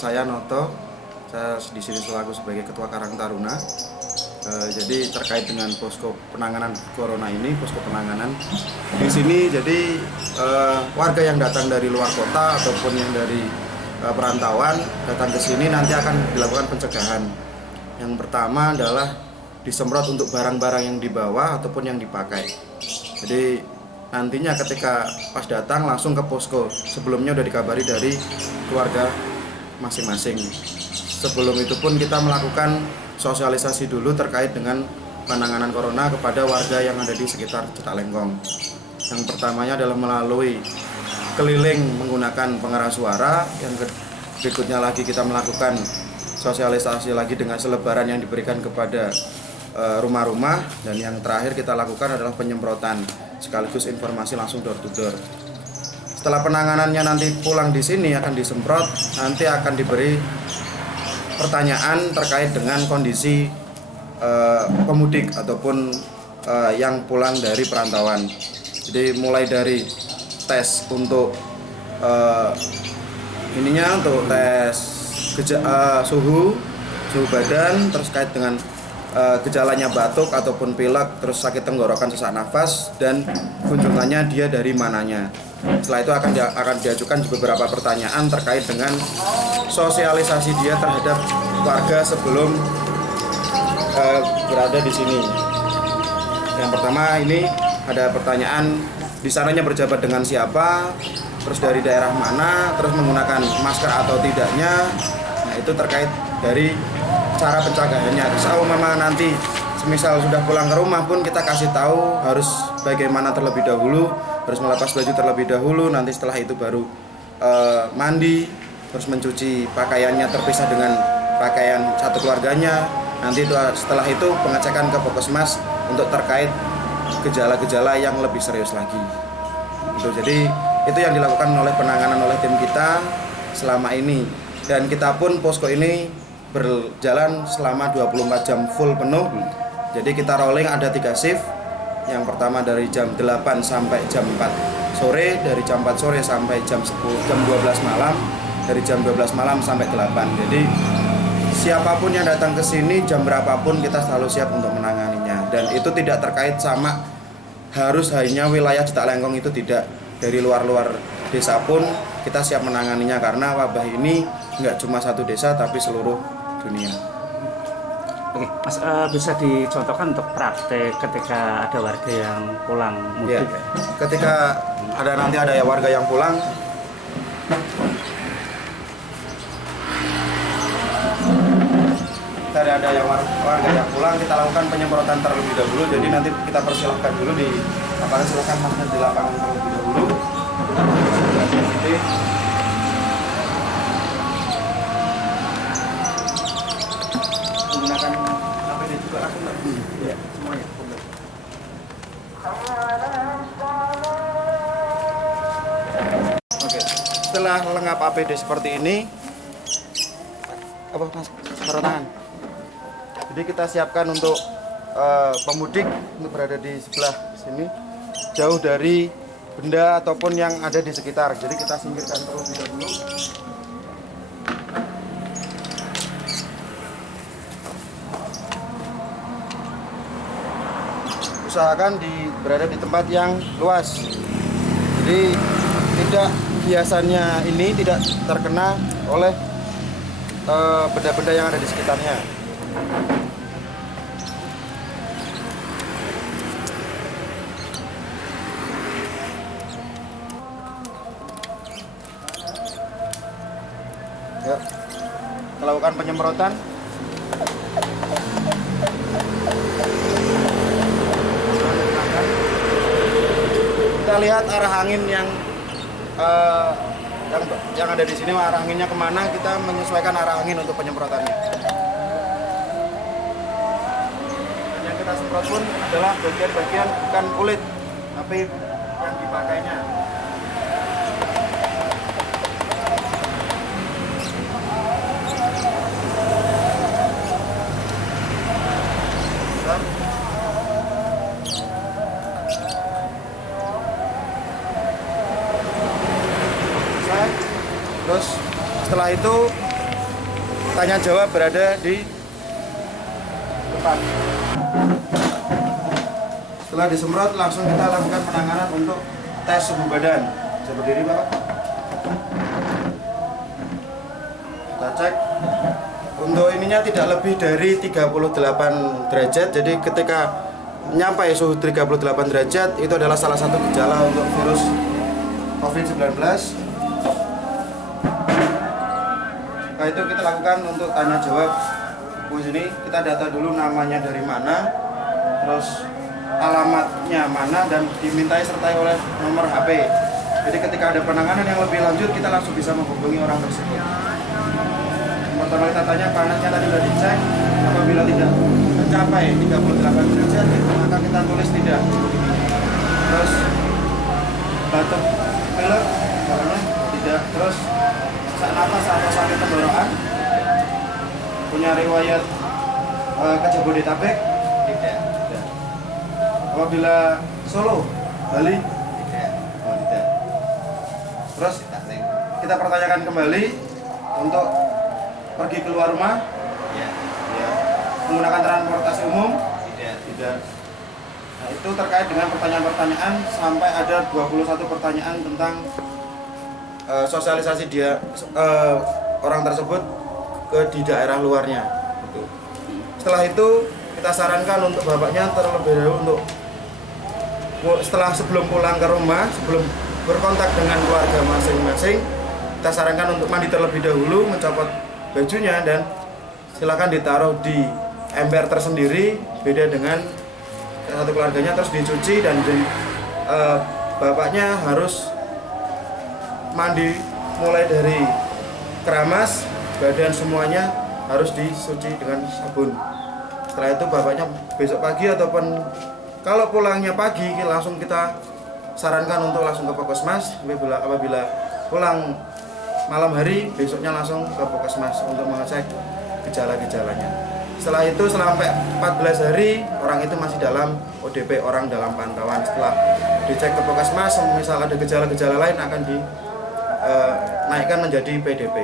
saya Noto, saya di sini selaku sebagai Ketua Karang Taruna. Jadi terkait dengan posko penanganan corona ini, posko penanganan di sini, jadi warga yang datang dari luar kota ataupun yang dari perantauan datang ke sini nanti akan dilakukan pencegahan. Yang pertama adalah disemprot untuk barang-barang yang dibawa ataupun yang dipakai. Jadi nantinya ketika pas datang langsung ke posko, sebelumnya udah dikabari dari keluarga masing-masing. Sebelum itu pun kita melakukan sosialisasi dulu terkait dengan penanganan corona kepada warga yang ada di sekitar Cipalengkong. Yang pertamanya adalah melalui keliling menggunakan pengeras suara, yang berikutnya lagi kita melakukan sosialisasi lagi dengan selebaran yang diberikan kepada rumah-rumah, dan yang terakhir kita lakukan adalah penyemprotan sekaligus informasi langsung door to door. Setelah penanganannya nanti pulang di sini akan disemprot, nanti akan diberi pertanyaan terkait dengan kondisi pemudik ataupun yang pulang dari perantauan. Jadi mulai dari tes untuk untuk tes suhu badan, terus kait dengan gejalanya batuk ataupun pilek, terus sakit tenggorokan, sesak nafas, dan kunjungannya dia dari mananya. Setelah itu akan diajukan beberapa pertanyaan terkait dengan sosialisasi dia terhadap warga sebelum berada di sini. Yang pertama ini ada pertanyaan di sananya berjabat dengan siapa, terus dari daerah mana, terus menggunakan masker atau tidaknya. Nah, itu terkait dari cara pencegahannya. Kalau memang nanti semisal sudah pulang ke rumah pun kita kasih tahu harus bagaimana terlebih dahulu, harus melepas baju terlebih dahulu, nanti setelah itu baru mandi, terus mencuci pakaiannya terpisah dengan pakaian satu keluarganya. Nanti setelah itu pengecekan ke Puskesmas untuk terkait gejala-gejala yang lebih serius lagi. Jadi itu yang dilakukan oleh penanganan oleh tim kita selama ini, dan kita pun posko ini berjalan selama 24 jam full penuh. Jadi kita rolling ada 3 shift. Yang pertama dari jam 8 sampai jam 4 sore, dari jam 4 sore sampai jam 12 malam, dari jam 12 malam sampai 8. Jadi siapapun yang datang ke sini jam berapapun kita selalu siap untuk menanganinya. Dan itu tidak terkait sama harus hanya wilayah Cipalengkong, itu tidak. Dari luar-luar desa pun kita siap menanganinya, karena wabah ini nggak cuma satu desa tapi seluruh dunia. Oke, Mas, bisa dicontohkan untuk praktek ketika ada warga yang pulang mudik? Ya, ketika nanti ada warga yang pulang, warga yang pulang, kita lakukan penyemprotan terlebih dahulu. Jadi nanti kita persilahkan dulu di lapangan, silakan masuk di lapangan terlebih dahulu. Jadi menggunakan APD juga langsung ya, semuanya komplit. Oke, setelah lengkap APD seperti ini, apa mas, sarung tangan. Jadi kita siapkan untuk pemudik untuk berada di sebelah sini, jauh dari benda ataupun yang ada di sekitar. Jadi kita singkirkan terlebih dahulu. Usahakan berada di tempat yang luas. Jadi hiasannya ini tidak terkena oleh benda-benda yang ada di sekitarnya. Ya, kita lakukan penyemprotan. Kita lihat arah angin yang ada di sini, arah anginnya kemana, kita menyesuaikan arah angin untuk penyemprotannya. Yang kita semprot pun adalah bagian-bagian bukan kulit, tapi yang dipakainya. Terus setelah itu tanya jawab berada di depan. Setelah disemprot langsung kita lakukan penanganan untuk tes suhu badan. Bisa berdiri Bapak. Kita cek. Untuk ininya tidak lebih dari 38 derajat. Jadi ketika nyampe suhu 38 derajat itu adalah salah satu gejala untuk virus COVID-19. Setelah itu kita lakukan untuk tanya jawab. Di sini kita data dulu namanya dari mana, terus alamatnya mana, dan dimintai sertai oleh nomor HP. Jadi ketika ada penanganan yang lebih lanjut kita langsung bisa menghubungi orang tersebut. Pertama kita tanya panasnya tadi sudah dicek, apabila tidak mencapai 38 derajat maka kita tulis tidak. Terus batuk pilek caranya tidak. Terus sesak napas atau sakit tenggorokan, punya riwayat ke Jabodetabek tidak. Apabila Solo, Bali tidak. Oh, tidak. Terus kita pertanyakan kembali untuk pergi keluar rumah, ya. Menggunakan transportasi umum, tidak. Nah, itu terkait dengan pertanyaan-pertanyaan sampai ada 21 pertanyaan tentang sosialisasi dia orang tersebut di daerah luarnya. Gitu. Setelah itu kita sarankan untuk bapaknya terlebih dahulu untuk sebelum pulang ke rumah, sebelum berkontak dengan keluarga masing-masing, kita sarankan untuk mandi terlebih dahulu, mencopot bajunya dan silakan ditaruh di ember tersendiri, beda dengan satu keluarganya, terus dicuci dan bapaknya harus mandi mulai dari keramas, badan semuanya harus disuci dengan sabun. Setelah itu bapaknya besok pagi ataupun kalau pulangnya pagi langsung kita sarankan untuk langsung ke Puskesmas. Apabila pulang malam hari, besoknya langsung ke Puskesmas untuk mengecek gejala-gejalanya. Setelah itu sampai 14 hari orang itu masih dalam ODP, orang dalam pantauan. Setelah dicek ke Puskesmas, misal ada gejala-gejala lain akan dinaikkan menjadi PDP.